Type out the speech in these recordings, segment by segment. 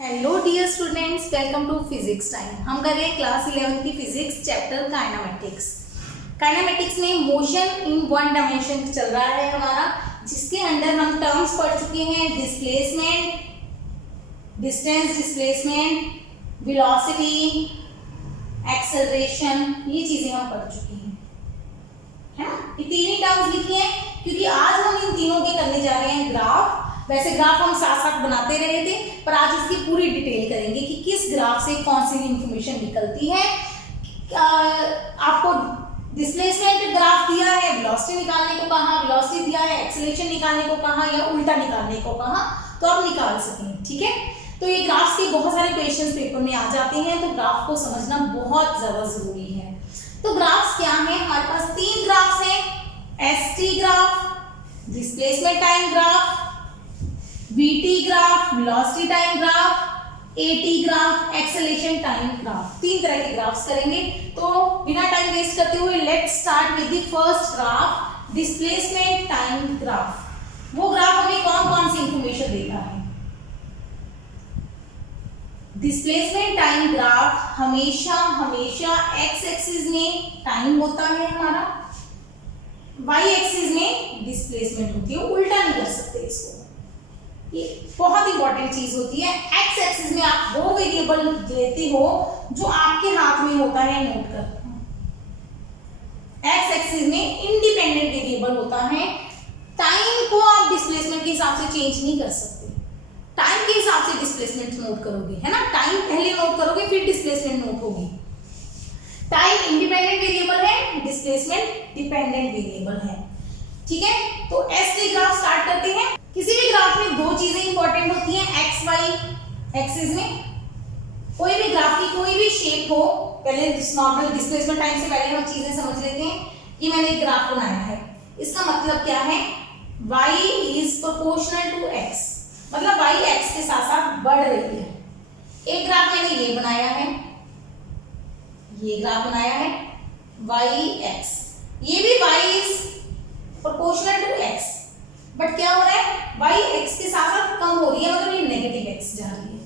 Hello dear students, welcome to physics time. हम कर रहे हैं क्लास 11 की फिजिक्स चैप्टर काइनेमेटिक्स। काइनेमेटिक्स में मोशन इन वन डायमेंशन चल रहा है हमारा, जिसके अंदर हम टर्म्स पढ़ चुके हैं। Displacement, distance displacement, velocity, acceleration, ये चीजें हम पढ़ चुके हैं, है ना। ये तीन ही टर्म्स लिखी हैं क्योंकि आज हम इन तीनों के करने जा रहे हैं ग्राफ। वैसे ग्राफ हम साथ साथ बनाते रहे थे, पर आज इसकी पूरी डिटेल करेंगे कि किस ग्राफ से कौन सी इंफॉर्मेशन निकलती है। आपको डिस्प्लेसमेंट ग्राफ दिया है, वेलोसिटी निकालने को कहा, वेलोसिटी दिया है, एक्सेलरेशन निकालने को कहा या उल्टा निकालने को कहा, तो आप निकाल सकें। ठीक है, तो ये ग्राफ्स के बहुत सारे क्वेश्चंस पेपर में आ जाते हैं, तो ग्राफ को समझना बहुत ज्यादा जरूरी है। तो ग्राफ्स क्या है, हमारे पास तीन ग्राफ्स हैं, ST graph, displacement time graph, VT graph, velocity time graph, eighty graph, acceleration time graph. तीन तरह के ग्राफ्स करेंगे। तो बिना टाइम वेस्ट करते हुए let's start with the first graph, displacement time graph. वो ग्राफ हमें कौन कौन सी इंफॉर्मेशन देता है। डिस्प्लेसमेंट टाइम ग्राफ हमेशा एक्स एक्सिस में टाइम होता है हमारा, वाई एक्सिस में डिस्प्लेसमेंट होती है। उल्टा नहीं कर सकते इसको, ये बहुत इंपॉर्टेंट चीज होती है। एक्स एक्सिस में आप वो वेरिएबल लेते हो जो आपके हाथ में होता है, नोट कर। एक्स एक्सिस में इंडिपेंडेंट वेरिएबल होता है। टाइम को आप डिस्प्लेसमेंट के हिसाब से चेंज नहीं कर सकते, टाइम के हिसाब से डिस्प्लेसमेंट नोट करोगे, है ना। टाइम पहले नोट करोगे फिर डिस्प्लेसमेंट नोट होगी। टाइम इंडिपेंडेंट वेरिएबल है, डिस्प्लेसमेंट डिपेंडेंट वेरिएबल है। ठीक है, तो एसटी ग्राफ स्टार्ट करते हैं। किसी भी ग्राफ में दो चीजें इंपॉर्टेंट होती हैं एक्स वाई एक्सिस में। कोई भी ग्राफ की कोई भी शेप हो, पहले नॉर्मल डिस्प्लेसमेंट टाइम से पहले हम चीजें समझ लेते हैं। ये मैंने एक ग्राफ बनाया है, इसका मतलब क्या है, y is proportional to x, मतलब y x के साथ साथ बढ़ रही है। एक ग्राफ मैंने ये बनाया है, ये ग्राफ बनाया है y x, ये भी y is proportional to x, but क्या हो रहा है, y x के साथ साथ कम हो रही है, मतलब ये नेगेटिव x जा रही है।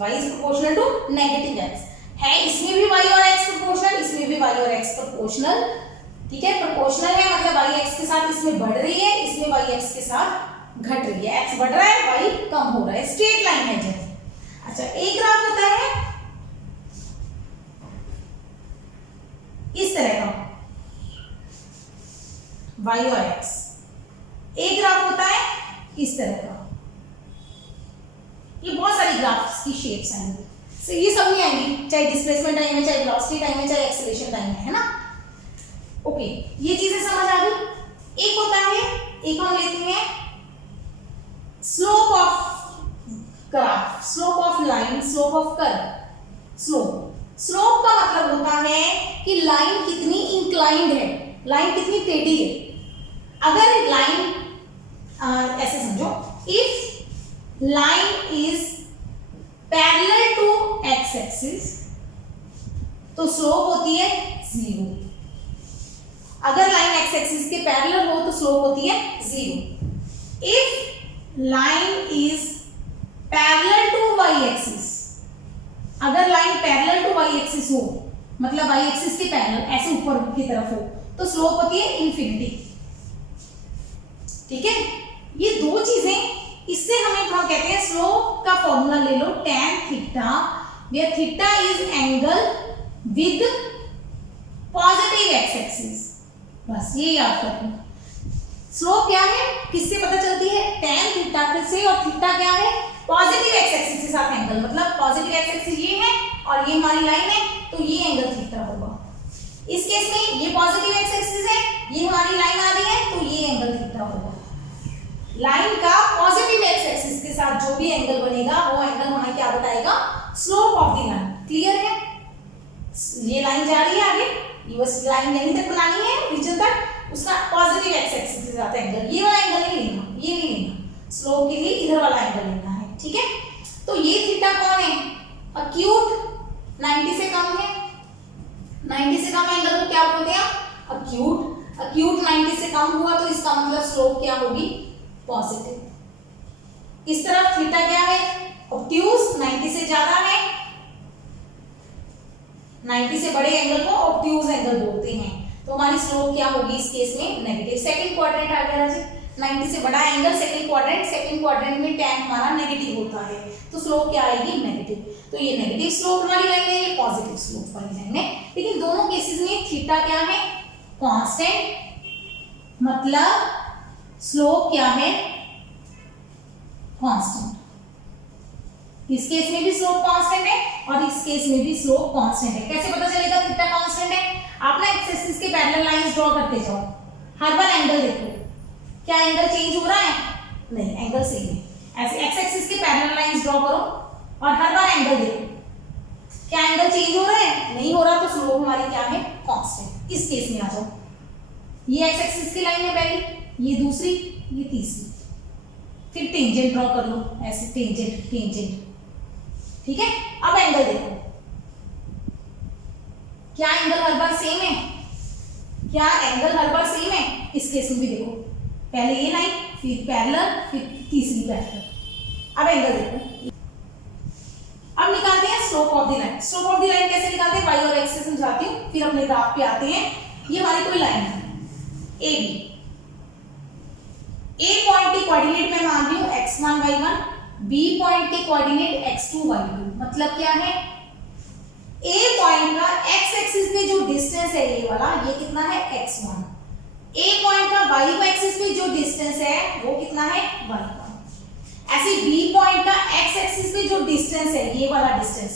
y is proportional to negative x है। इसमें भी y और x प्रोपोर्शनल, इसमें भी y और x प्रोपोर्शनल। ठीक है, प्रोपोर्शनल है मतलब y x के साथ इसमें बढ़ रही है, इसमें y x के साथ घट रही है। x बढ़ रहा है, y कम हो रहा है, स्ट्रेट लाइन है जैसे। अच्छा, एक ग्राफ होता है इस तरह का y और x, एक ग्राफ होता है इस तरह का। ये बहुत सारी ग्राफ्स की शेप्स आएंगी, so, ये सब नहीं आएंगी, चाहे डिस्प्लेसमेंट टाइम है, चाहे वेलोसिटी टाइम है, चाहे एक्सेलरेशन टाइम है ना। ओके, ये चीजें समझ आ गई। एक होता है, एक हम लेते हैं slope of graph, slope of line, slope of curve. Slope का मतलब होता है कि लाइन कितनी इंक्लाइंड है, लाइन कितनी टेढ़ी है। अगर लाइन ऐसे समझो, if line is parallel to X axis तो स्लोप होती है 0। अगर लाइन एक्स एक्सिस के पैरेलल हो तो स्लोप होती है 0। If line is parallel to Y axis, अगर line parallel to Y axis हो, मतलब वाई एक्सिस के पैरेलल ऐसे ऊपर की तरफ हो, तो स्लोप होती है इन्फिनिटी। ठीक है, ये दो चीजें, इससे हम कहते हैं स्लोप का फॉर्मूला ले लो tan theta, where theta is angle with positive x axis. बस ये याद रखो। स्लोप क्या है, किससे पता चलती है, tan थीटा से, और थीटा क्या है, पॉजिटिव एक्स एक्सिस के साथ एंगल, मतलब पॉजिटिव एक्स एक्सिस ये है और ये हमारी लाइन है, तो ये एंगल थीटा होगा। इस केस में ये पॉजिटिव एक्स एक्सिस है, ये हमारी लाइन आ रही है, तो ये एंगल थीटा होगा। लाइन का पॉजिटिव एक्स एक्सिस के साथ जो भी एंगल बनेगा वो एंगल हमें क्या बताएगा, slope of the line. Clear है, ये लाइन जा रही है आगे, ये बस लाइन यहीं तक बनानी है रीजन तक, उसका पॉजिटिव एक्स एक्सिस के साथ एंगल, ये वाला एंगल नहीं लेना, ये नहीं लेना, स्लोप के लिए इधर वाला एंगल लेना है। ठीक है, तो ये थीटा कौन है, अक्यूट 90 से कम है, 90 से कम एंगल को क्या बोलते हैं, अक्यूट। अक्यूट 90 से कम हुआ तो इसका मतलब स्लोप क्या होगी, पॉजिटिव। इस तरफ थीटा क्या है, ऑब्ट्यूज 90 से ज्यादा है, 90 से बड़े एंगल को ऑब्ट्यूज एंगल बोलते हैं। तो हमारी स्लोप क्या होगी इस केस में? नेगेटिव। सेकंड क्वाड्रेंट आ गया राजी, 90 से बड़ा एंगल सेकंड क्वाड्रेंट में tan हमारा नेगेटिव होता है, तो स्लोप क्या आएगी? नेगेटिव। तो ये नेगेटिव स्लोप वाली लाइन है, ये पॉजिटिव स्लोप वाली लाइन है। लेकिन दोनों केसेस में थीटा क्या है? कांस्टेंट, मतलब स्लोप क्या है? कांस्टेंट। इस केस में भी स्लोप कांस्टेंट है और इस केस में भी स्लोप कांस्टेंट है। कैसे पता चलेगा थीटा कांस्टेंट है? आप ना एक्स एक्सिस के पैरेलल लाइंस ड्रॉ करते जाओ, हर बार एंगल देखो, क्या एंगल चेंज हो रहा है? नहीं, एंगल सेम है। ऐसे एक्स एक्सिस के पैरेलल लाइंस ड्रॉ करो और हर बार एंगल देखो, क्या एंगल चेंज हो रहा है? नहीं हो रहा, तो स्लोप हमारी क्या है? कांस्टेंट। इस केस में आ जाओ, ये एक्स एक्सिस की लाइन है पहली, ये दूसरी, ये तीसरी, फिर टेंजेंट ड्रॉ कर लो, ऐसे टेंजेंट, ठीक है। अब एंगल देखो, क्या एंगल हर बार सेम है? क्या एंगल हर बार सेम है? इस केस में भी देखो, पहले ये लाइन, फिर पैरेलल, फिर तीसरी पैरेलल। अब एंगल देखो। अब निकालते हैं slope of the line. Slope of the line कैसे निकालते हैं? वाई और एक्स से समझाती हूँ, फिर अपने ग्राफ पे आते हैं। ये हमारी कोई लाइन है ए बी, ए पॉइंट के कोऑर्डिनेट मैं मान रही हूँ x1 y1, बी पॉइंट के कोऑर्डिनेट x2 y2। मतलब क्या है? ए पॉइंट का x एक्सिस पे जो डिस्टेंस है ये वाला, ये कितना है? x1। ए पॉइंट का y एक्सिस पे जो डिस्टेंस है वो कितना है? y1। ऐसे बी पॉइंट का x एक्सिस पे जो डिस्टेंस है ये वाला डिस्टेंस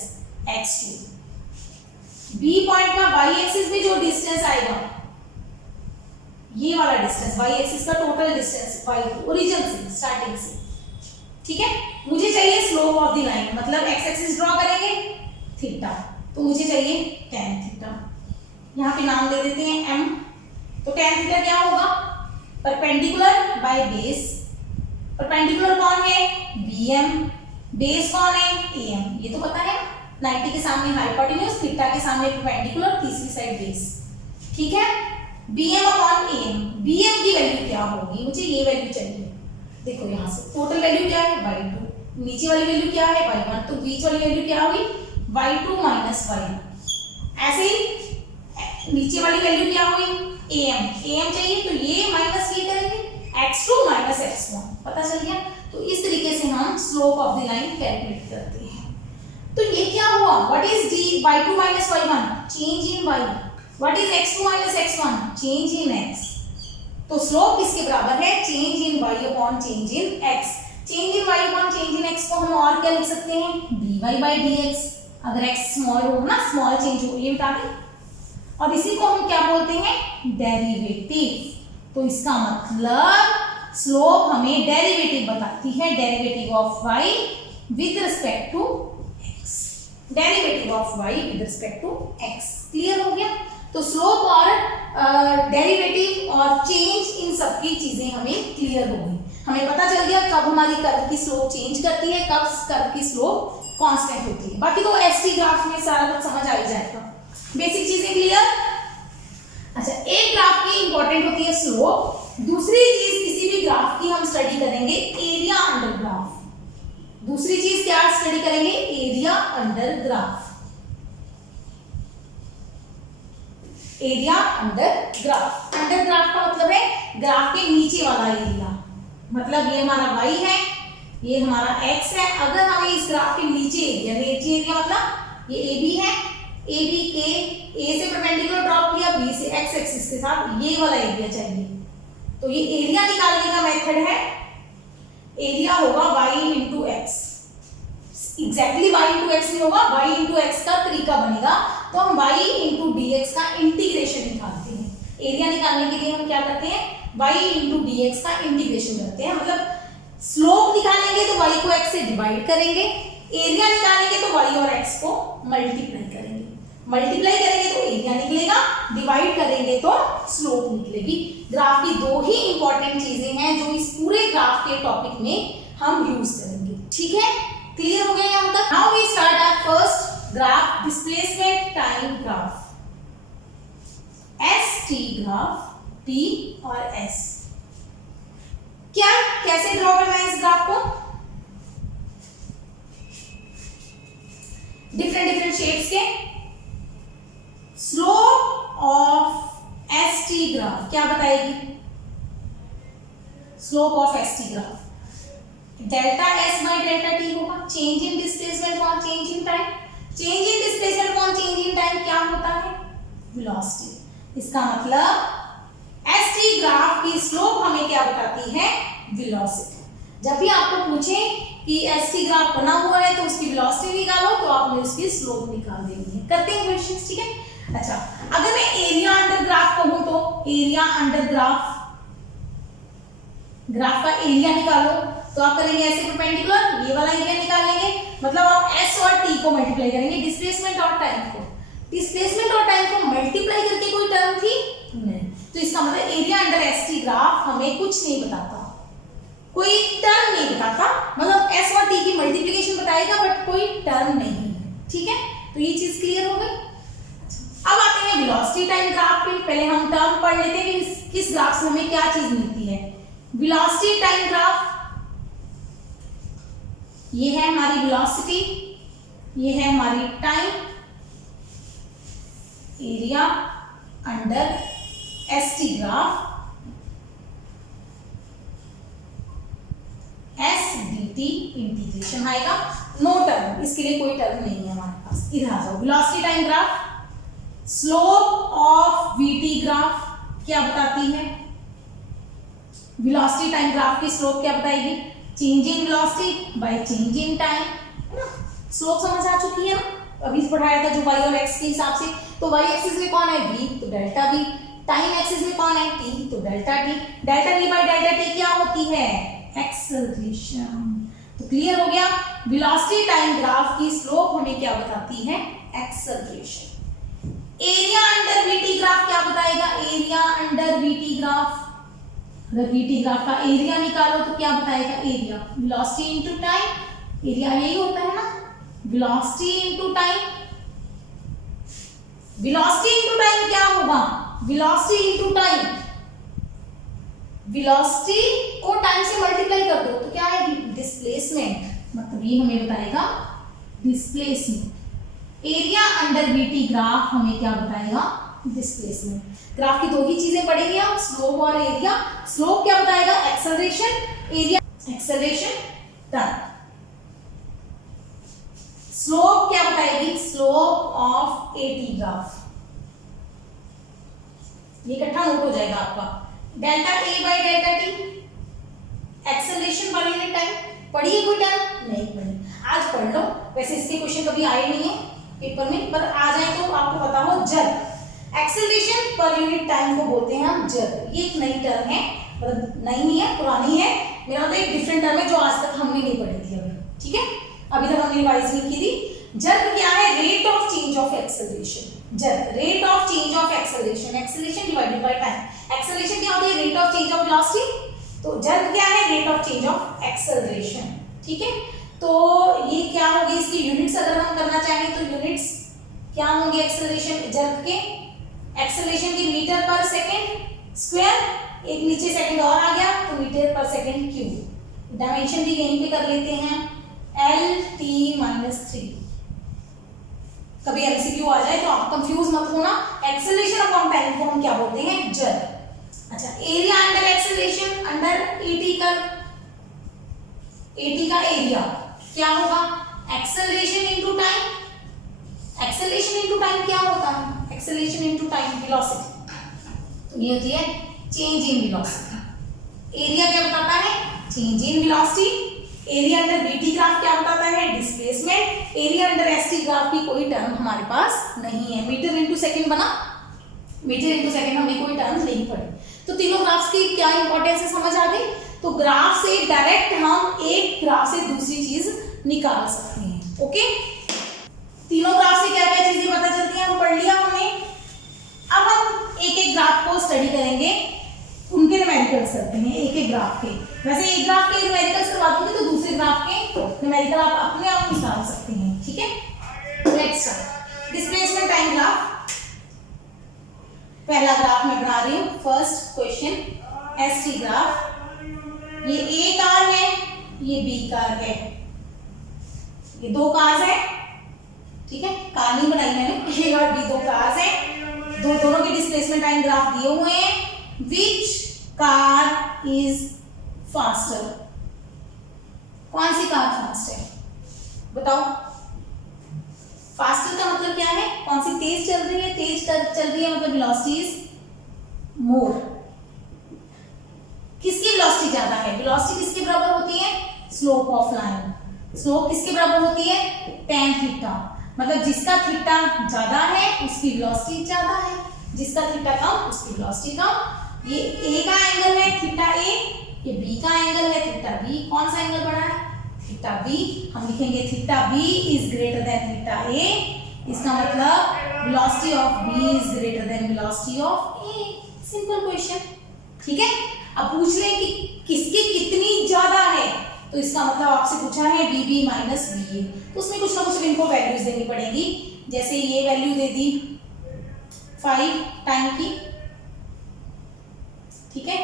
x2। बी पॉइंट का y एक्सिस पे जो डिस्टेंस आएगा ये वाला डिस्टेंस, y एक्सिस का टोटल डिस्टेंस y2 ओरिजिन से, स्टार्टिंग से, ठीक है। मुझे चाहिए स्लोप ऑफ द लाइन, मतलब x एक्सिस ड्रॉ करेंगे थीटा, तो मुझे चाहिए tan थीटा। यहाँ पे नाम दे देते हैं m। तो tan थीटा क्या होगा? Perpendicular by base. परपेंडिकुलर कौन है? bm। बेस कौन है? am। ये तो पता है, 90 के सामने हाइपोटेन्यूज, थीटा के सामने परपेंडिकुलर, तीसरी साइड बेस, ठीक है। bm अपॉन am, bm की वैल्यू क्या होगी? मुझे ये वैल्यू चाहिए। देखो यहाँ से टोटल वैल्यू क्या है? y2, नीचे वाली वैल्यू क्या है? y1, तो बीच वाली वैल्यू क्या हुई? y2 minus y1। ऐसे ही नीचे वाली वैल्यू क्या हुई? am चाहिए, तो ये माइनस ये करेंगे, x2 माइनस x1, पता चल गया। तो इस तरीके से हम slope of the line calculate करते हैं। तो ये क्या हुआ? What is d y2 minus y1? Change in y। What is x2 minus x1? Change in x। तो स्लोप किसके बराबर है? Change in y upon change in x। Change in y upon change in x को हम और क्या लिख सकते हैं? dy by dx। अगर x स्मॉल हो ना, स्मॉल चेंज हो, ये बता दें। और इसी को हम क्या बोलते हैं? डेरिवेटिव। तो इसका मतलब स्लोप हमें डेरिवेटिव बताती है, derivative of y with respect to x। Derivative of y with respect to x। Clear हो गया? तो स्लोप और डेरिवेटिव और चेंज, इन सब की चीजें हमें क्लियर हो गई। हमें पता चल गया कब हमारी कर्व की स्लोप चेंज करती है, कब कर्व की स्लोप कांस्टेंट होती है। बाकी तो एसटी ग्राफ में सारा कुछ समझ आ ही जाएगा। बेसिक चीजें क्लियर? अच्छा, एक ग्राफ की इंपॉर्टेंट होती है स्लोप, दूसरी चीज किसी भी ग्राफ की हम स्टडी करेंगे एरिया अंडर ग्राफ। दूसरी चीज क्या स्टडी करेंगे? Area under graph. Area under graph. Under graph का मतलब है ग्राफ के नीचे वाला एरिया। मतलब ये हमारा y है, ये हमारा x है। अगर हमें इस ग्राफ के नीचे एरिया मतलब ये AB है, AB के A से परपेंडिकुलर ड्रॉप किया, B से x एक्सिस के साथ, ये वाला एरिया चाहिए। तो ये एरिया निकालने का मेथड है, एरिया होगा y into x. Exactly y into x नहीं होगा, y इंटू एक्स का तरीका बनेगा। तो हम y इंटू डी एक्स का इंटीग्रेशन निकालते हैं। एरिया निकालने के लिए हम क्या करते हैं? y इंटू डी एक्स का इंटीग्रेशन करते हैं। मतलब स्लोप निकालेंगे तो y को x से डिवाइड करेंगे, एरिया निकालेंगे तो y और x को मल्टीप्लाई करेंगे। मल्टीप्लाई करेंगे तो एरिया निकलेगा, डिवाइड करेंगे तो स्लोप निकलेगी। ग्राफ की दो ही इंपॉर्टेंट चीजें हैं जो इस पूरे ग्राफ के टॉपिक में हम यूज करेंगे। ठीक है, क्लियर हो गया यहाँ तक? Now we start our first graph, displacement time graph. S T graph, T और S। क्या कैसे ड्रॉ करना है इस ग्राफ को? डिफरेंट शेप्स के। स्लोप ऑफ एसटी ग्राफ क्या बताएगी? Slope of ST graph delta S by delta T होगा। Change in displacement upon change in time. Change in displacement upon change in time क्या होता है? वेलोसिटी। इसका मतलब एसटी ग्राफ की स्लोप हमें क्या बताती है? वेलोसिटी। जब भी आपको पूछे कि एसटी ग्राफ बना हुआ है तो उसकी वेलोसिटी निकालो, तो आपने उसकी स्लोप निकाल देनी है। करते हैं क्वेश्चंस, ठीक है। अच्छा, अगर मैं एरिया अंडर ग्राफ कहूं तो एरिया अंडर ग्राफ, ग्राफ का एरिया निकालो, तो आप करेंगे ऐसे परपेंडिकुलर, ये वाला एरिया निकालेंगे, मतलब आप एस और टी को मल्टीप्लाई करेंगे, डिस्प्लेसमेंट और टाइम को। डिस्प्लेसमेंट और टाइम को मल्टीप्लाई करके कोई टर्म थी? नहीं। तो इसका मतलब एरिया अंडर एसटी ग्राफ हमें कुछ नहीं बताता, कोई टर्म नहीं बताता, मतलब एस और टी की मल्टीप्लिकेशन बताएगा बट कोई टर्म नहीं है, ठीक है। तो ये चीज क्लियर हो गई। अब आते हैं वेलोसिटी टाइम ग्राफ पे। पहले हम टर्म पढ़ लेते हैं कि किस ग्राफ से हमें क्या चीज मिलती है। वेलोसिटी टाइम ग्राफ, ये है हमारी वेलोसिटी, ये है हमारी time, area under ST graph, S D T integration आएगा। नो टर्म, इसके लिए कोई टर्म नहीं है हमारे पास। इधर आ जाओ, velocity time graph, slope of VT graph क्या बताती है? वेलोसिटी टाइम ग्राफ की स्लोप क्या बताएगी? Change in velocity bye change in time, है ना। स्लोप समझ आ चुकी है ना, अभी पढ़ाया था जो वाई और एक्स के हिसाब से। तो वाई एक्सिस में कौन है? v, तो डेल्टा v। टाइम एक्सिस में कौन है? t, तो delta t। Delta v by delta t क्या होती है? एक्सेलरेशन। तो क्लियर हो गया, वेलोसिटी टाइम ग्राफ की स्लोप हमें क्या बताती है? Acceleration. Area under VT graph क्या बताएगा? एरिया अंडर वीटी ग्राफ, अगर वीटी ग्राफ का एरिया निकालो तो क्या बताएगा? Area velocity into time, area यही होता है ना, velocity into time. Velocity into time क्या होगा? वेलोसिटी इनटू टाइम, वेलोसिटी को टाइम से मल्टीप्लाई कर दो तो क्या आएगी? डिस्प्लेसमेंट, मतलब ये हमें बताएगा displacement. Area under VT graph हमें क्या बताएगा? डिस्प्लेसमेंट। ग्राफ की दो ही चीजें पढ़ेंगे हम, स्लोप और एरिया। स्लोप क्या बताएगा? Acceleration, area acceleration time. Slope क्या बताएगी? Slope of eighty graph. ये इकट्ठा नोट हो जाएगा आपका। Delta A by delta T, acceleration per unit time. पढ़ी है कोई टाइम? नहीं पढ़ी, आज पढ़ लो। वैसे इसके क्वेश्चन कभी आए नहीं है पेपर में, पर आ जाए तो आपको पता हो। Jerk, acceleration per unit time को बोलते हैं हम जर्क। ये एक नई टर्म है, मतलब नई नहीं है, पुरानी है, मेरा मतलब एक डिफरेंट टर्म है जो आज तक हमने नहीं पढ़ी थी अभी, ठीक है। अभी तक हमने रिवाइज नहीं की थी। जर्क क्या है? Rate of change of acceleration. Jerk rate of change of acceleration, acceleration divided by time. Acceleration क्या होती है? Rate of change of velocity. तो जर्क क्या है? Rate of change of acceleration, ठीक है। तो ये क्या होगी? इसकी यूनिट्स अगर हम करना चाहें तो यूनिट्स क्या होंगे एक्सेलरेशन जर्क के? एक्सेलरेशन की मीटर पर सेकंड स्क्वायर, एक नीचे सेकंड और आ गया तो मीटर पर सेकंड क्यूब। डायमेंशन भी यहीं पे कर लेते हैं, LT-3। कभी एमसीक्यू आ जाए तो आप कंफ्यूज मत होना। एक्सेलरेशन अपॉन टाइम को हम क्या बोलते हैं? जर्क। अच्छा, area under acceleration under eighty का एरिया क्या होगा? Acceleration into time. Acceleration into time क्या होता है? Acceleration into time velocity. तो ये होती है चेंज इन वेलोसिटी। एरिया क्या बताता है? Change in velocity. Area under VT graph क्या बताता है? Displacement. Area under ST graph की कोई टर्म हमारे पास नहीं है। मीटर इनटू सेकंड बना, मीटर इनटू सेकंड हमने कोई टर्म नहीं पढ़ी। तो तीनों ग्राफ्स की क्या इंपॉर्टेंस है समझ आ गई। तो ग्राफ से डायरेक्ट हम एक ग्राफ से दूसरी चीज निकाल सकते हैं। ओके, तीनों ग्राफ से क्या क्या चीजें पता चलती हैं हम पढ़ लिया हमने। अब हम एक एक ग्राफ को स्टडी करेंगे, उनके न्यूमेरिकल्स करते हैं एक एक ग्राफ के। वैसे एक ग्राफ के न्यूमेरिकल्स करवा दूंगी तो दूसरे ग्राफ के न्यूमेरिकल आप अपने आप निकाल सकते हैं, ठीक है। Let's start. Displacement time graph, पहला ग्राफ मैं बना रही हूँ। First question, ST graph. ये ए कार है, ये बी कार है, ये दो कार्स है, ठीक है, कार नहीं बनाई मैंने, ए और बी दो कार्स हैं, दोनों के डिस्प्लेसमेंट टाइम ग्राफ दिए हुए हैं। विच कार इज फास्टर, कौन सी कार फास्ट है बताओ। फास्टर का मतलब क्या है, कौन सी तेज चल रही है, तेज चल रही है मतलब वेलोसिटी इज मोर। किसकी वेलोसिटी ज्यादा है, वेलोसिटी किसके बराबर होती है, स्लोप ऑफ लाइन। स्लोप किसके बराबर होती है, tan थीटा, मतलब जिसका थीटा ज्यादा है उसकी वेलोसिटी ज्यादा है, जिसका थीटा कम उसकी वेलोसिटी कम। ये ए का एंगल है थीटा ए, ये बी का एंगल है थीटा बी, कौन सा एंगल बड़ा है, थीटा बी। हम लिखेंगे theta B is greater than theta A, इसका मतलब velocity of B is greater than velocity of A. Simple question, ठीक है। अब पूछ लें कि किसकी कितनी ज्यादा है, तो इसका मतलब आपसे पूछा है बीबी माइनस बीए, तो उसमें कुछ ना कुछ इनको वैल्यूज देनी पड़ेगी। जैसे ये वैल्यू दे दी 5 टाइम की, ठीक है,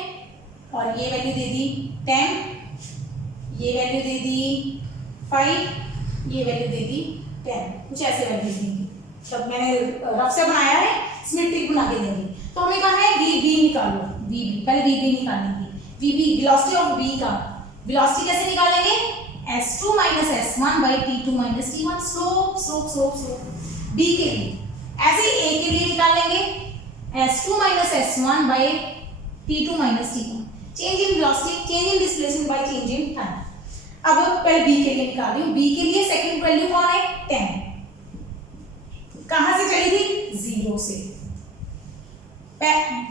और ये वैल्यू दे दी 10, ये वैल्यू दे दी 5, ये वैल्यू दे दी 10, कुछ ऐसे वैल्यूज देंगी। तब मैंने रफ से बनाया है, इसमें ट्रिक बना के देंगे। तो हमें कहा है वीबी निकालो, वीबी पहले वीबी निकालेंगे। वीबी वेलोसिटी ऑफ बी का वेलोसिटी कैसे निकालेंगे, s2 minus s1 by t2 minus t1, slope slope slope slope. B के लिए ऐसे ही ए के लिए निकालेंगे s2 minus s1 by t2 minus t1, change in velocity, change in displacement by change in time. अब पहले बी के लिए निकाल रही हूं, बी के लिए सेकंड वैल्यू कौन है 10, कहां से चली थी 0 से,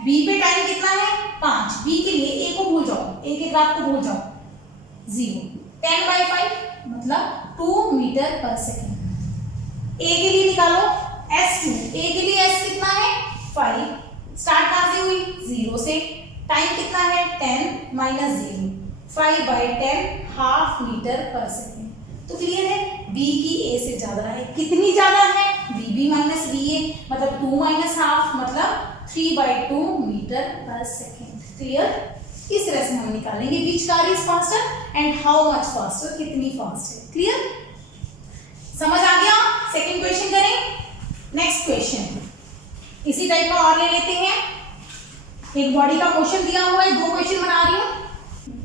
बी पे टाइम कितना है 5, बी के लिए ए को भूल जाओ, ए के ग्राफ को भूल जाओ, 0, 10 बाई 5 मतलब 2 मीटर पर सेकेंड। ए के लिए निकालो s2, ए के लिए s कितना है 5, स्टार्ट कहां से हुई 0 से, टाइम कितना है 10 माइनस 0, 5 बाई 10 हाफ मीटर पर सेकेंड। तो क्लियर है b की a से ज्यादा है, कितनी ज्यादा है bb माइनस ba, मतलब 2 माइनस हाफ मतलब 3/2 मीटर पर सेकेंड। क्लियर, इस तरह से हम निकालेंगे which car is faster and how much faster, कितनी फास्ट है। क्लियर, समझ आ गया। सेकंड क्वेश्चन करें। नेक्स्ट क्वेश्चन इसी टाइप का और ले लेते हैं। एक बॉडी का मोशन दिया हुआ है, 2 क्वेश्चन बना रही हूं।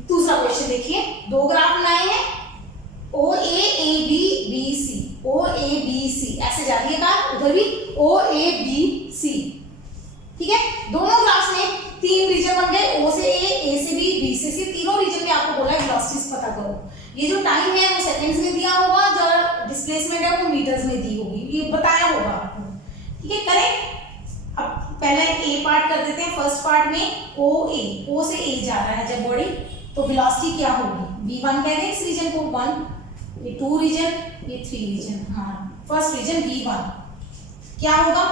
दूसरा क्वेश्चन देखिए, 2 ग्राफ बनाए हैं, O A A B B C, O A B C, ऐसे जा रही है कार, उधर भी ओ ए बी सी, ठीक है। दोनों ग्राफ्स में 3 रीजन बन गए, ओ से ए से बी, बी से सी, तीनों रीजन में आपको बोला है वेलोसिटीज पता करो। ये जो टाइम है वो सेकंड्स में दिया होगा, जो डिस्प्लेसमेंट है वो मीटर्स में दी होगी, ये बताया होगा आपको, ठीक है। करें, अब पहले ए पार्ट कर देते हैं। फर्स्ट पार्ट में ओ से ए जा रहा है जब बॉडी, तो वेलोसिटी क्या होगी, v1 कह दें इस रीजन को 1, ये 2 रीजन, ये 3 रीजन, हाँ फर्स्ट रीजन v1 क्या होगा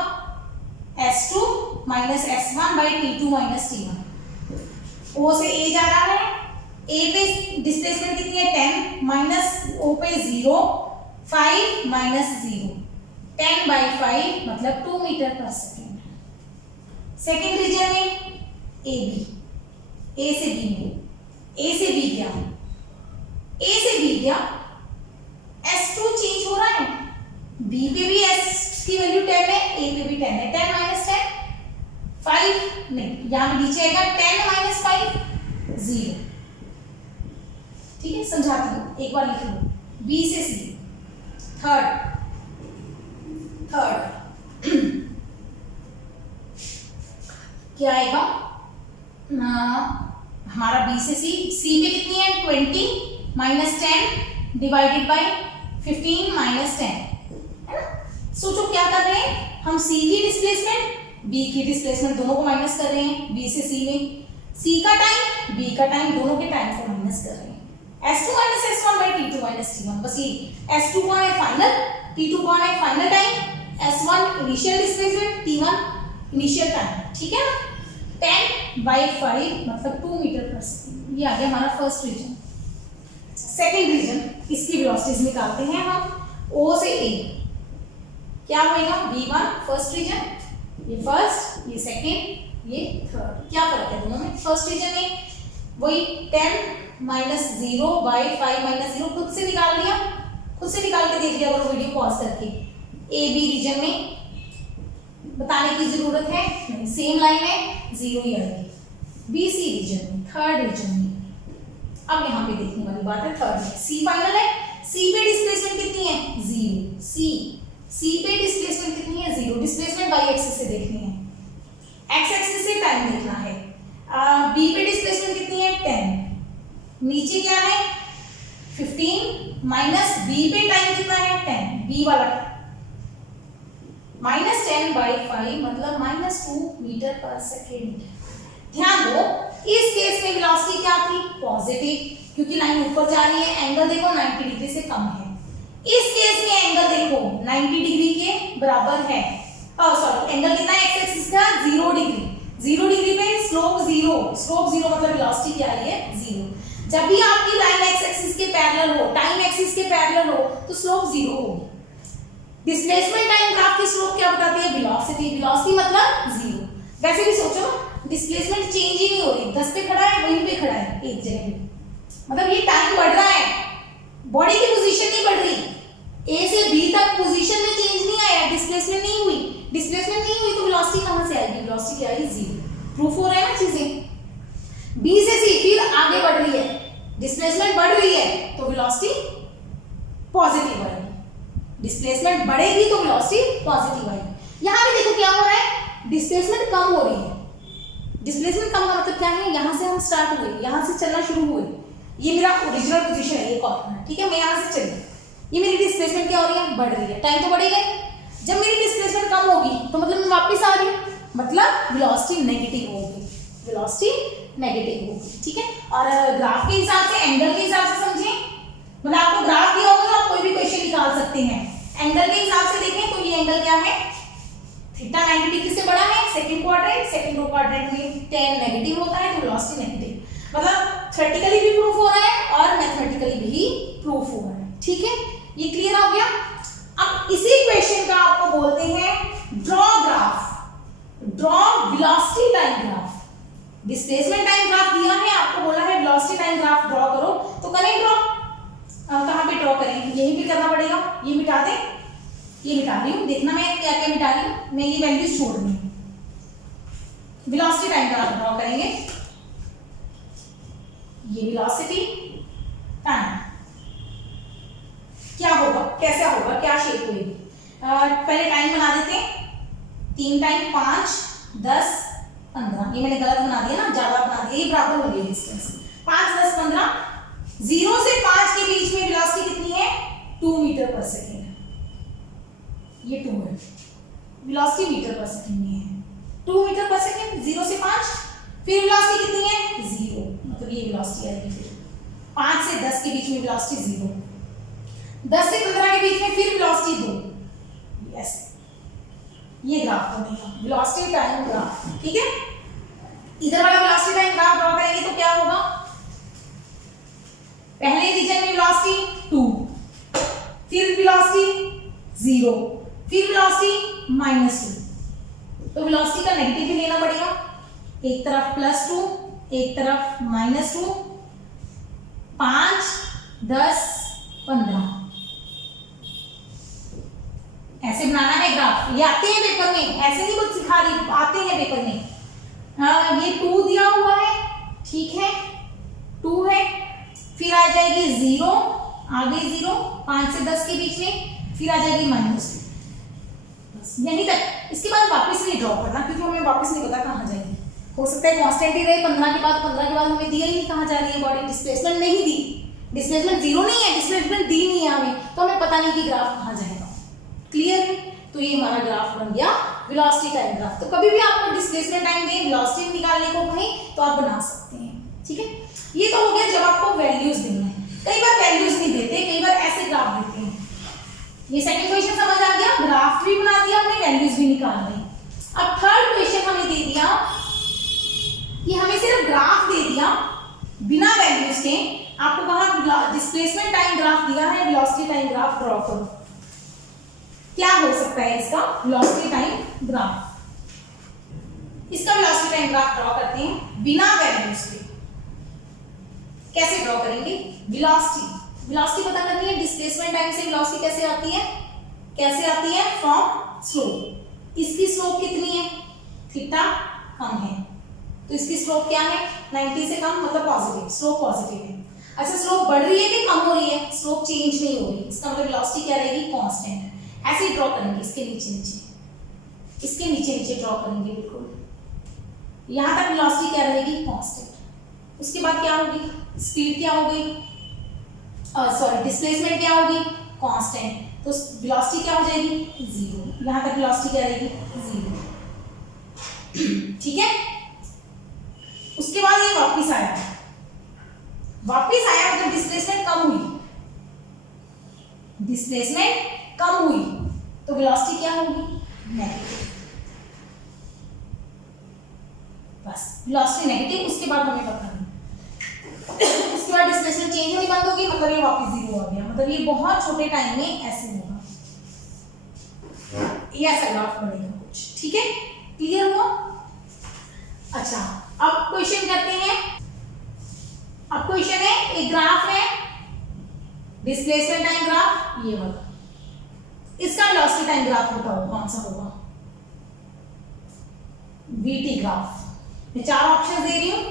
s2 minus s1 by t2 minus t1। o से a जा रहा है, a पे डिस्प्लेसमेंट कितनी है 10 माइनस o पे 0, 5 माइनस 0, 10 बाई 5 मतलब 2 मीटर पर सेकेंड। सेकेंड रीजन में ए बी, ए से बी में, ए से बी गया, ए से बी गया, s2 चेंज हो रहा है, b पे भी s की वैल्यू 10 है, a पे भी 10 है, 10 माइनस 10 5 नहीं, यहां नीचे आएगा 10 माइनस 5 0, ठीक है। समझाती हूं, एक बार लिख लो, b से c, थर्ड क्या आएगा हमारा b से c पे कितनी है 20 माइनस 10 डिवाइडेड बाई 15 माइनस 10, है ना। सोचो क्या कर रहे हैं हम, c की डिस्प्लेसमेंट b की डिस्प्लेसमेंट दोनों को माइनस कर रहे हैं, b से c में c का टाइम b का टाइम दोनों के टाइम को माइनस कर रहे हैं, s2 minus s1 by t2 minus t1। बस ये s2 कौन है फाइनल, t2 कौन है final time, s1 initial displacement, t1 initial time, ठीक है ना। 10 बाई 5 मतलब 2 मीटर पर सेकेंड, ये आ गया हमारा फर्स्ट रीजन। सेकेंड रीजन, इसकी वेलोसिटीज निकालते हैं हम। o से a क्या होएगा v1 फर्स्ट रीजन, ये फर्स्ट, ये सेकेंड, ये थर्ड। क्या फर्क है दोनों में, फर्स्ट रीजन में वही 10 माइनस 0 बाई 5 माइनस 0 खुद से निकाल लिया, खुद से निकाल के देख लिया करो वीडियो पॉज करके। ए बी रीजन में बताने की जरूरत है नहीं, सेम लाइन है, 0 ही आएगी। बी सी रीजन में, थर्ड रीजन में, अब यहाँ पे देखने वाली बात है थर्ड में, सी फाइनल है, सी पे डिस्प्लेसमेंट कितनी है 0, सी पे डिस्प्लेसमेंट कितनी है 0, डिस्प्लेसमेंट वाई एक्सिस से देखनी है, एक्स एक्सिस से टाइम देखना है। बी पे डिस्प्लेसमेंट कितनी है 10, नीचे क्या है 15 माइनस बी पे टाइम कितना है 10, बी वाला -10/5 मतलब -2 मीटर पर सेकेंड। ध्यान दो इस केस में वेलोसिटी क्या थी पॉजिटिव, क्योंकि लाइन ऊपर जा रही है, एंगल देखो 90 डिग्री से कम है। इस केस में एंगल देखो 90 डिग्री के बराबर है, सॉरी एंगल कितना है एक्स एक्सिस का 0 डिग्री, 0 डिग्री पे स्लोप 0, स्लोप 0 मतलब वेलोसिटी क्या आई है 0। जब भी आपकी लाइन एक्स एक्सिस के पैरेलल हो, टाइम एक्सिस के पैरेलल हो तो स्लोप 0 होगी। डिस्प्लेसमेंट टाइम ग्राफ की स्लोप क्या बताती है वेलोसिटी, वेलोसिटी मतलब 0। वैसे भी सोचो डिस्प्लेसमेंट चेंज ही नहीं हो रही, 10 पे खड़ा है वहीं पे खड़ा है एक जगह पे, मतलब ये टाइम बढ़ रहा है, बॉडी की पोजीशन नहीं बढ़ रही, ए से बी तक पोजीशन में चेंज नहीं आया, डिस्प्लेसमेंट नहीं हुई, डिस्प्लेसमेंट नहीं हुई तो वेलोसिटी कहां से आएगी, वेलोसिटी क्या है 0। प्रूफ हो रहा है ना चीजें। बी से सी फिर आगे बढ़ रही है, डिस्प्लेसमेंट बढ़ रही है तो वेलोसिटी पॉजिटिव आएगी, डिस्प्लेसमेंट बढ़ेगी तो वेलोसिटी पॉजिटिव आएगी। यहां पे देखो क्या हो रहा है डिस्प्लेसमेंट कम हो रही है, डिस्प्लेसमेंट कम का मतलब क्या है, यहां से हम स्टार्ट हुए, यहां से चलना शुरू हुए, ये मेरा ओरिजिनल पोजीशन है, ये कॉर्नर ठीक है, मैं यहां से चली, ये मेरी डिस्प्लेसमेंट क्या हो रही है बढ़ रही है, टाइम तो बढ़ेगा। जब मेरी डिस्प्लेसमेंट कम होगी तो मतलब मैं वापस आ रही हूं, मतलब वेलोसिटी नेगेटिव होगी, वेलोसिटी नेगेटिव होगी ठीक है। और ग्राफ के हिसाब से, एंगल के हिसाब से समझें, मतलब आपको ग्राफ दिया होगा तो आप कोई भी क्वेश्चन निकाल सकते हैं। एंगल के हिसाब से देखें तो ये एंगल क्या है थीटा 90 डिग्री से बड़ा है, सेकंड क्वाड्रेंट में tan नेगेटिव होता है तो वेलोसिटी नेगेटिव, मतलब थ्योरेटिकली भी प्रूफ हो रहा है और मैथमेटिकली भी प्रूफ हो रहा है ठीक है। ये क्लियर हो गया। अब इसी क्वेश्चन का आपको बोलते हैं draw graph, draw velocity time graph. Displacement time graph दिया है, आपको बोला है वेलोसिटी टाइम ग्राफ ड्रॉ करो, तो करें ड्रॉ, कहां पे ड्रॉ करें, यहीं पे करना पड़ेगा, ये मिटा दें, ये मिटा रही हूं, देखना मैं क्या क्या मिटा रही हूं, मैं ये वैल्यूज छोड़ रही हूं। वेलोसिटी टाइम ग्राफ ड्रॉ करेंगे, ये वेलोसिटी टाइम क्या होगा, कैसा होगा, क्या शेप होगी। पहले टाइम बना देते हैं, 3 टाइम 5 10 15, ये मैंने गलत बना दिया ना, ज्यादा बना दिया, ये बराबर हो गई डिस्टेंस 5 10 15, 0 से 5 के बीच में वेलोसिटी कितनी है 2 मीटर पर सेकेंड, ये 2 है, वेलोसिटी मीटर पर सेकेंड में है 2 मीटर पर सेकेंड, 0 से 5, फिर वेलोसिटी कितनी है 0, मतलब ये वेलोसिटी आएगी, फिर 5 से 10 के बीच में वेलोसिटी 0, 10 से 15 के बीच में फिर वेलोसिटी 2, यस ये ग्राफ बनेगा वेलोसिटी टाइम ग्राफ ठीक है। इधर वाला वेलोसिटी टाइम ग्राफ ड्रॉ करेंगे तो क्या होगा, पहले रीजन में वेलोसिटी 2, फिर वेलोसिटी 0, फिर वेलोसिटी -2, तो वेलोसिटी का नेगेटिव भी लेना पड़ेगा, एक तरफ +2 एक तरफ -2, 5 10 15 ऐसे बनाना है ग्राफ, ये आते हैं पेपर में, ऐसे नहीं कुछ सिखा रही, आते हैं पेपर में। हाँ ये 2 दिया हुआ है ठीक है, 2 है, फिर आ जाएगी 0, आगे 0, 5 से 10 के बीच में, फिर आ जाएगी -2, बस यहीं तक। इसके बाद वापस नहीं ड्रॉ करना, क्योंकि हमें वापस नहीं पता कहाँ जाएगी, हो सकता है कांस्टेंट ही रहे, 15 के बाद हमें दिया ही नहीं कहाँ जा रही है बॉडी, डिस्प्लेसमेंट नहीं दी, डिस्प्लेसमेंट 0 नहीं है, डिस्प्लेसमेंट दी नहीं है हमें, तो हमें पता नहीं कि ग्राफ कहाँ जाएगा। क्लियर है, तो ये हमारा ग्राफ बन गया वेलोसिटी टाइम ग्राफ। तो कभी भी आपको डिस्प्लेसमेंट टाइम दें, वेलोसिटी निकालने को कहें तो आप बना सकते हैं ठीक है। ये तो हो गया जब आपको वैल्यूज देना है, कई बार वैल्यूज नहीं देते, कई बार ऐसे ग्राफ देते हैं। ये सेकंड क्वेश्चन समझ आ गया, ग्राफ भी बना दिया हमने, वैल्यूज भी निकाल ली। अब थर्ड क्वेश्चन हमें दे दिया कि हमें सिर्फ ग्राफ दे दिया बिना वैल्यूज के, आपको कहा डिस्प्लेसमेंट टाइम ग्राफ दिया है, वेलोसिटी टाइम ग्राफ ड्रॉ करो। क्या हो सकता है इसका वेलोसिटी टाइम ग्राफ, इसका वेलोसिटी टाइम ग्राफ ड्रॉ करते हैं बिना वैल्यूज के। कैसे ड्रॉ करेंगे, वेलोसिटी पता करनी है, डिस्प्लेसमेंट टाइम से वेलोसिटी कैसे आती है, कैसे आती है? From slope. इसकी स्लोप कितनी है? थीटा कम है, तो इसकी स्लोप क्या है? 90 से कम, मतलब पॉजिटिव, स्लोप पॉजिटिव है। अच्छा, स्लोप बढ़ रही है कि कम हो रही है? स्लोप चेंज नहीं हो रही, इसका मतलब वेलोसिटी क्या रहेगी? कांस्टेंट। ऐसे ही ड्रॉ करेंगे, इसके नीचे नीचे, इसके नीचे नीचे ड्रॉ करेंगे बिल्कुल, यहां तक वेलोसिटी क्या रहेगी? कांस्टेंट। उसके बाद क्या होगी? स्पीड क्या हो गई? सॉरी, डिस्प्लेसमेंट क्या होगी? कांस्टेंट। तो वेलोसिटी क्या हो जाएगी? जीरो। यहां तक वेलोसिटी क्या रहेगी? जीरो। ठीक है। उसके बाद ये वापस आया, वापस आया मतलब डिस्प्लेसमेंट कम हुई, डिस्प्लेसमेंट कम हुई, तो वेलोसिटी क्या होगी? नेगेटिव। बस वेलोसिटी नेगेटिव। उसके बाद हमें पता नहीं, उसके बाद डिस्प्लेसमेंट चेंज होनी बंद होगी, मतलब ये वापस जीरो आ गया, मतलब ये बहुत छोटे टाइम में ऐसे होगा, ये ऐसा ग्राफ बनेगा कुछ। ठीक है, क्लियर हुआ? अच्छा, अब क्वेश्चन करते हैं। अब क्वेश्चन है, एक ग्राफ है, डिस्प्लेसमेंट टाइम ग्राफ, ये वाला, इसका वेलोसिटी टाइम ग्राफ बताओ कौन सा होगा? VT graph. मैं 4 ऑप्शन दे रही हूं,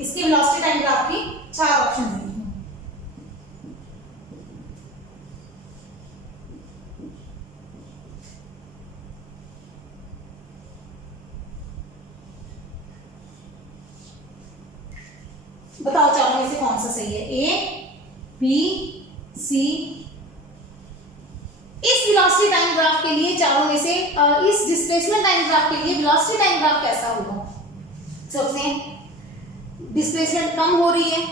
इसके वेलोसिटी टाइम ग्राफ की 4 ऑप्शन दे रही हूं। बताओ चारों में से कौन सा सही है? ए, बी, सी। इस वेलोसिटी टाइम ग्राफ के लिए चारों में से इस डिस्प्लेसमेंट टाइम ग्राफ के लिए वेलोसिटी टाइम ग्राफ कैसा होगा? सबसे डिस्प्लेसमेंट कम हो रही है,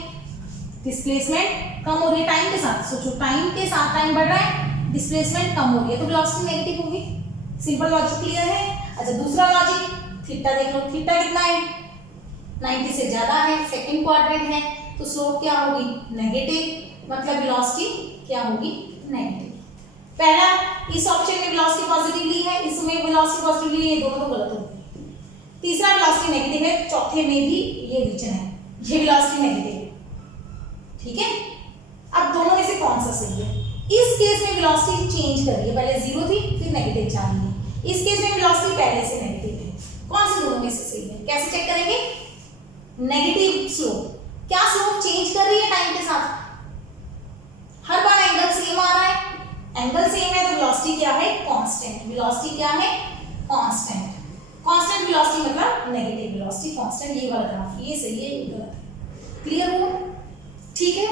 डिस्प्लेसमेंट कम हो रही है टाइम के साथ, सोचो टाइम के साथ टाइम बढ़ रहा है, डिस्प्लेसमेंट कम हो रही है, तो वेलोसिटी नेगेटिव होगी। सिंपल लॉजिक क्लियर है? अच्छा, दूसरा लॉजिक, थीटा देख लो, थीटा कितना है? 90 से ज्यादा है, सेकंड क्वाड्रेंट है, तो स्लोप क्या होगी? नेगेटिव, मतलब वेलोसिटी क्या होगी? नेगेटिव। पहला, इस ऑप्शन में वेलोसिटी पॉजिटिव ली है, इसमें वेलोसिटी पॉजिटिव ली है, दोनों तो गलत हो गए। तीसरा वेलोसिटी नेगेटिव है, चौथे में भी ये रीजन है, ये वेलोसिटी नेगेटिव है। ठीक है, अब दोनों में से कौन सा सही है? इस केस में वेलोसिटी चेंज कर रही है, पहले जीरो थी फिर नेगेटिव जा रही है, इस केस में वेलोसिटी पहले से नेगेटिव है। कौन से दोनों में से सही है? कैसे चेक करेंगे? नेगेटिव स्लोप, क्या स्लोप चेंज कर रही है टाइम के साथ? हर बार एंगल सेम आ रहा है, एंगल सेम है तो वेलोसिटी क्या है? कांस्टेंट। वेलोसिटी क्या है? कांस्टेंट। कांस्टेंट वेलोसिटी मतलब नेगेटिव वेलोसिटी कांस्टेंट। ये वाला ग्राफ, ये सही है, ये गलत है। क्लियर हो? ठीक है,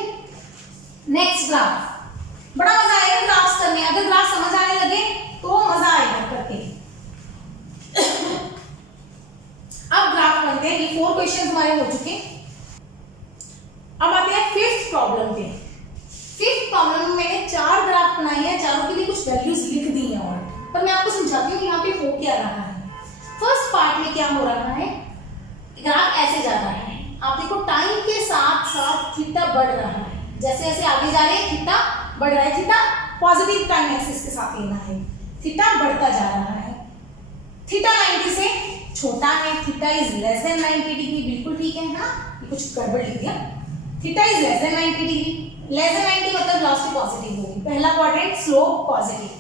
नेक्स्ट ग्राफ। बड़ा मजा आएगा ग्राफ्स करने, अगर ग्राफ समझ आने लगे तो मजा आएगा करके। अब ग्राफ बनते हैं, ये 4 क्वेश्चन हमारे हो चुके। अब आते हैं 5th प्रॉब्लम पे। 5th प्रॉब्लम में मैंने 4 ग्राफ बनाए हैं, चारों के लिए कुछ वैल्यूज लिख दी हैं और, पर मैं आपको समझाती हूँ यहाँ पे हो क्या रहा है। फर्स्ट पार्ट में क्या हो रहा है? ग्राफ ऐसे जा रहा है, आप देखो टाइम के साथ साथ थीटा बढ़ रहा है, जैसे जैसे आगे जा रहे हैं थीटा बढ़ रहा है, थीटा पॉजिटिव टाइम एक्सिस के साथ लेना है, थीटा बढ़ता जा रहा है। थीटा 90 से छोटा है, theta is less than 90 degree, बिल्कुल ठीक है ना? ये कुछ गड़बड़ लिख दिया। Theta is less than 90 degree, less than 90 मतलब वेलोसिटी पॉजिटिव होगी, पहला क्वाड्रेंट स्लोप पॉजिटिव।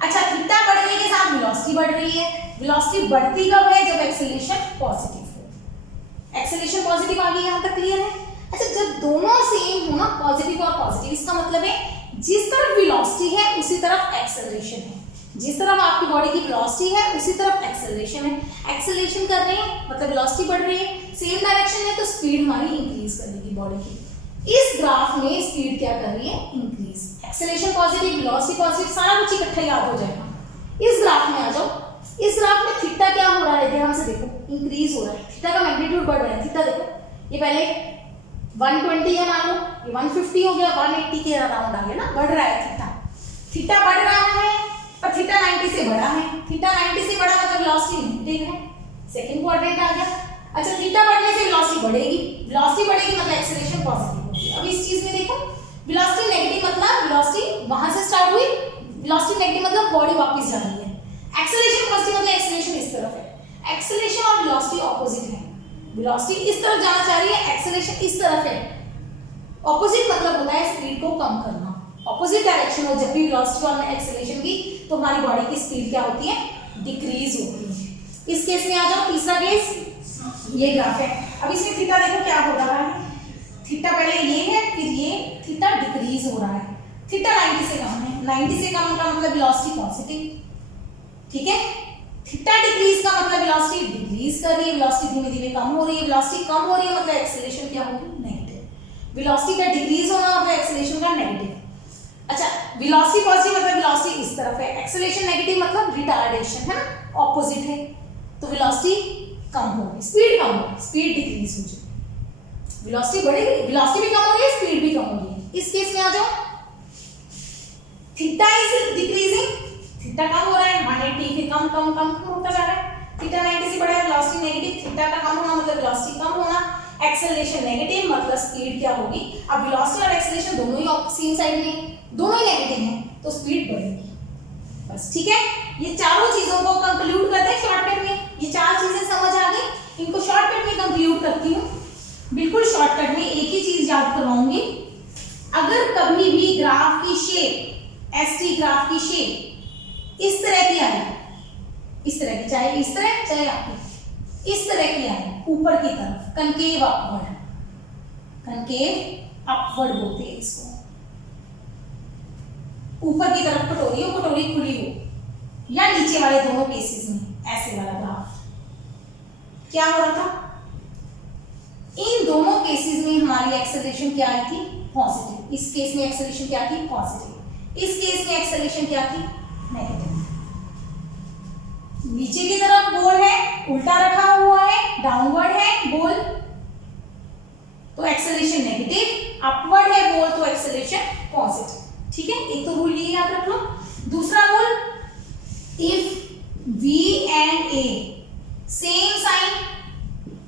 अच्छा, थीटा बढ़ने के साथ वेलोसिटी बढ़ रही है, वेलोसिटी बढ़ती कब है? जब एक्सेलरेशन पॉजिटिव हो। एक्सेलरेशन पॉजिटिव आ गई, यहां तक क्लियर है? अच्छा, जब दोनों सेम हो ना, पॉजिटिव और पॉजिटिव, इसका मतलब है जिस तरफ वेलोसिटी है उसी तरफ एक्सेलरेशन है, जिस तरफ आपकी बॉडी की वेलोसिटी है उसी तरफ एक्सेलरेशन है। एक्सेलरेशन कर रहे हैं मतलब वेलोसिटी बढ़ रही है, सेम डायरेक्शन है तो स्पीड हमारी इंक्रीज करेगी बॉडी की। इस ग्राफ में स्पीड क्या कर रही है? Increase. Acceleration positive, velocity positive, सारा कुछ इकट्ठा याद हो जाएगा। इस ग्राफ में आ जाओ, इस ग्राफ में थीटा क्या हो रहा है? ध्यान से देखो, इंक्रीज हो रहा है, थीटा का मैग्नीट्यूड बढ़ रहा है। थीटा देखो, ये पहले 120 है मान लो, ये 150 हो गया, 180 के अराउंड आ गया ना, बढ़ रहा है थीटा। थीटा बढ़ रहा है पर थीटा 90 से बड़ा है, थीटा 90 से बड़ा मतलब वेलोसिटी नेगेटिव है, सेकंड क्वाड्रेंट आ गया। अच्छा, थीटा बढ़ने से वेलोसिटी बढ़ेगी, वेलोसिटी बढ़ेगी मतलब एक्सेलरेशन पॉजिटिव होगी। अब इस चीज में देखो, वेलोसिटी नेगेटिव मतलब वेलोसिटी वहां से स्टार्ट हुई, वेलोसिटी नेगेटिव मतलब बॉडी वापस जा रही है, एक्सेलरेशन पॉजिटिव मतलब एक्सेलरेशन इस तरफ है। एक्सेलरेशन और वेलोसिटी ऑपोजिट है, वेलोसिटी इस तरफ जाना चाह रही है, एक्सेलरेशन इस तरफ है। ऑपोजिट मतलब होता है स्पीड को कम करना, ऑपोजिट डायरेक्शन हो जब भी वेलोसिटी और एक्सेलरेशन की, तो हमारी बॉडी की स्पीड क्या होती है, डिक्रीज होती है। इस केस में आ जाओ, तीसरा केस, ये ग्राफ है। अब इसमें थीटा देखो क्या हो रहा है, थीटा पहले ये है, फिर ये थीटा डिक्रीज हो रहा है। थीटा 90 से कम है, 90 से कम का मतलब वेलोसिटी पॉजिटिव, ठीक है। थीटा डिक्रीज का मतलब वेलोसिटी डिक्रीज कर रही है, वेलोसिटी धीमे धीमे कम हो रही है, वेलोसिटी कम हो रही है मतलब एक्सेलरेशन क्या होगी, नेगेटिव। वेलोसिटी का डिक्रीज होना मतलब एक्सेलरेशन का नेगेटिव। अच्छा, वेलोसिटी पॉजिटिव मतलब वेलोसिटी इस तरफ है, एक्सेलरेशन नेगेटिव मतलब रिटार्डेशन है ना, ऑपोजिट है, तो वेलोसिटी कम होगी, स्पीड कम होगी, स्पीड डिक्रीज हो जाएगी, वेलोसिटी बढ़ेगी, वेलोसिटी भी कम हो रही है, स्पीड भी कम हो रही है। इस केस में आ जाओ, थीटा इज डिक्रीजिंग, थीटा कम हो रहा है 180, फिर कम कम कम होता जा रहा है, थीटा 90 से बड़ा है, वेलोसिटी नेगेटिव, थीटा का कम होना मतलब वेलोसिटी कम होना, एक्सेलरेशन नेगेटिव मतलब स्पीड क्या होगी। अब वेलोसिटी और एक्सेलरेशन दोनों ही सेम साइड में, दोनों ही नेगेटिव हैं, तो स्पीड बढ़ेगी, बस ठीक है। ये चारों चीजों को कंक्लूड करते हैं शॉर्टकट में, ये चार चीजें समझ आ गई, इनको शॉर्टकट में कंक्लूड करती हूँ, बिल्कुल शॉर्टकट में एक ही चीज याद करवाऊंगी। अगर कभी भी ग्राफ की शेप, एसटी ग्राफ की शेप इस तरह की आई, इस तरह की, चाहे इस तरह चाहे आपकी इस तरह की आई, ऊपर की तरफ कनकेव अपवर्ड, कनकेव अपवर्ड बोलते हैं इसको, ऊपर की तरफ कटोरी हो, कटोरी खुली हो, या नीचे वाले दोनों केसेस में ऐसे वाला ग्राफ क्या हो रहा था, इन दोनों केसेस में हमारी एक्सेलरेशन क्या आई थी, पॉजिटिव। इस केस में एक्सेलरेशन क्या थी, पॉजिटिव, इस केस में एक्सेलरेशन क्या थी, नेगेटिव। नीचे की तरफ बॉल है, उल्टा रखा हुआ है, डाउनवर्ड है बॉल तो एक्सेलरेशन नेगेटिव, अपवर्ड है बॉल तो एक्सेलरेशन पॉजिटिव, ठीक है। एक तो रूल ये याद रख लो। दूसरा rule, if V and A same sign,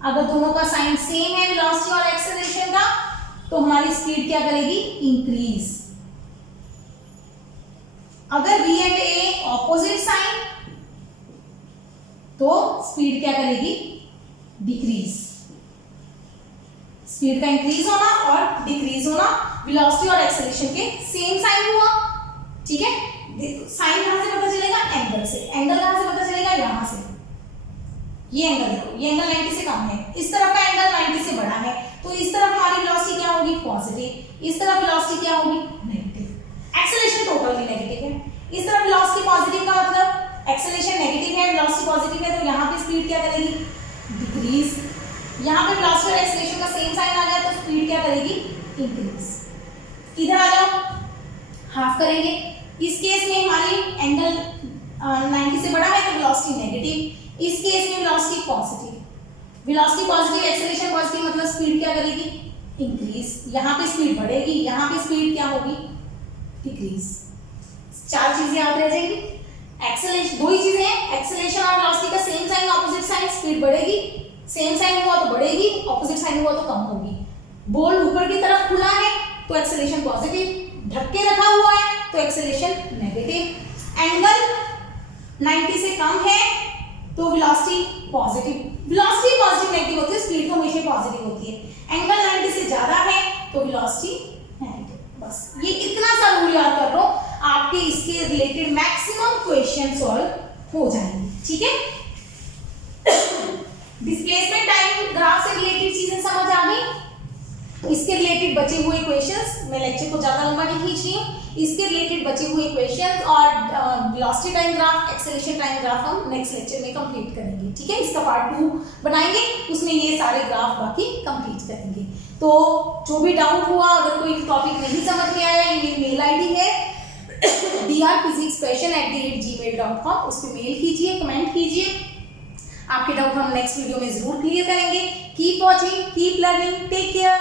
अगर दोनों का साइन सेम है वेलोसिटी और एक्सेलरेशन का, तो हमारी स्पीड क्या करेगी, इंक्रीज। अगर V and A opposite sign, तो स्पीड क्या करेगी, डिक्रीज। स्पीड का इंक्रीज होना और डिक्रीज होना वेलोसिटी और एक्सेलरेशन के सेम साइन हुआ, ठीक है। साइन कहां से पता चलेगा, एंगल से। एंगल कहां से पता चलेगा, यहां से। ये एंगल देखो, ये एंगल 90 से कम है, इस तरफ का एंगल 90 से बड़ा है, तो इस तरफ हमारी वेलोसिटी क्या होगी, पॉजिटिव, इस तरफ वेलोसिटी क्या होगी, नेगेटिव। एक्सेलरेशन टोटली नेगेटिव है, इस तरफ वेलोसिटी पॉजिटिव का मतलब एक्सेलरेशन नेगेटिव है, वेलोसिटी पॉजिटिव है, तो यहाँ पे स्पीड क्या करेगी, डिक्रीज। यहाँ पे वेलोसिटी और एक्सेलरेशन का सेम साइन आ गया, तो स्पीड क्या करेगी, इंक्रीज। इधर आ जाओ, हाफ करेंगे। इस केस में हमारी एंगल 90 से बड़ा है तो वेलोसिटी नेगेटिव, इस केस में velocity positive. Velocity positive, acceleration positive मतलब स्पीड क्या करेगी, इंक्रीज। यहाँ पे स्पीड बढ़ेगी, यहाँ पे स्पीड क्या होगी, डिक्रीज। चार चीजें याद रह जाएंगी। एक्सेलरेशन, दो ही चीजें हैं, एक्सेलरेशन और वेलोसिटी का same sign opposite sign, speed बढ़ेगी, सेम साइन हुआ तो बढ़ेगी, ऑपोजिट साइन हुआ तो कम होगी। बॉल ऊपर की तरफ खुला है तो एक्सेलरेशन पॉजिटिव, ढक के रखा हुआ है तो एक्सेलरेशन नेगेटिव। एंगल 90 से कम है तो velocity positive, velocity positive negative होती है, स्पीड तो हमेशा पॉजिटिव होती है। एंगल 90 से ज्यादा है तो वेलोसिटी नेगेटिव। बस ये इतना सा रूल याद कर लो, आपके इसके रिलेटेड मैक्सिमम क्वेश्चन सॉल्व हो जाएंगे, ठीक है। डिस्प्लेसमेंट टाइम ग्राफ से रिलेटेड चीजें समझ आ गई। इसके रिलेटेड बचे हुए क्वेश्चंस, मैं लेक्चर को ज्यादा लंबा नहीं खींच रही हूँ, इसके रिलेटेड बचे हुए क्वेश्चंस और velocity time graph, acceleration time graph हम नेक्स्ट लेक्चर में कंप्लीट करेंगे, ठीक है। इसका पार्ट 2 बनाएंगे, उसमें ये सारे ग्राफ बाकी कंप्लीट करेंगे। तो जो भी डाउट हुआ, अगर कोई टॉपिक नहीं समझ में आया, ये मेल आईडी है drphysicsspecial@gmail.com, उस पर मेल कीजिए, कमेंट कीजिए, आपके डाउट हम नेक्स्ट वीडियो में जरूर क्लियर करेंगे। Keep watching, keep learning, take care.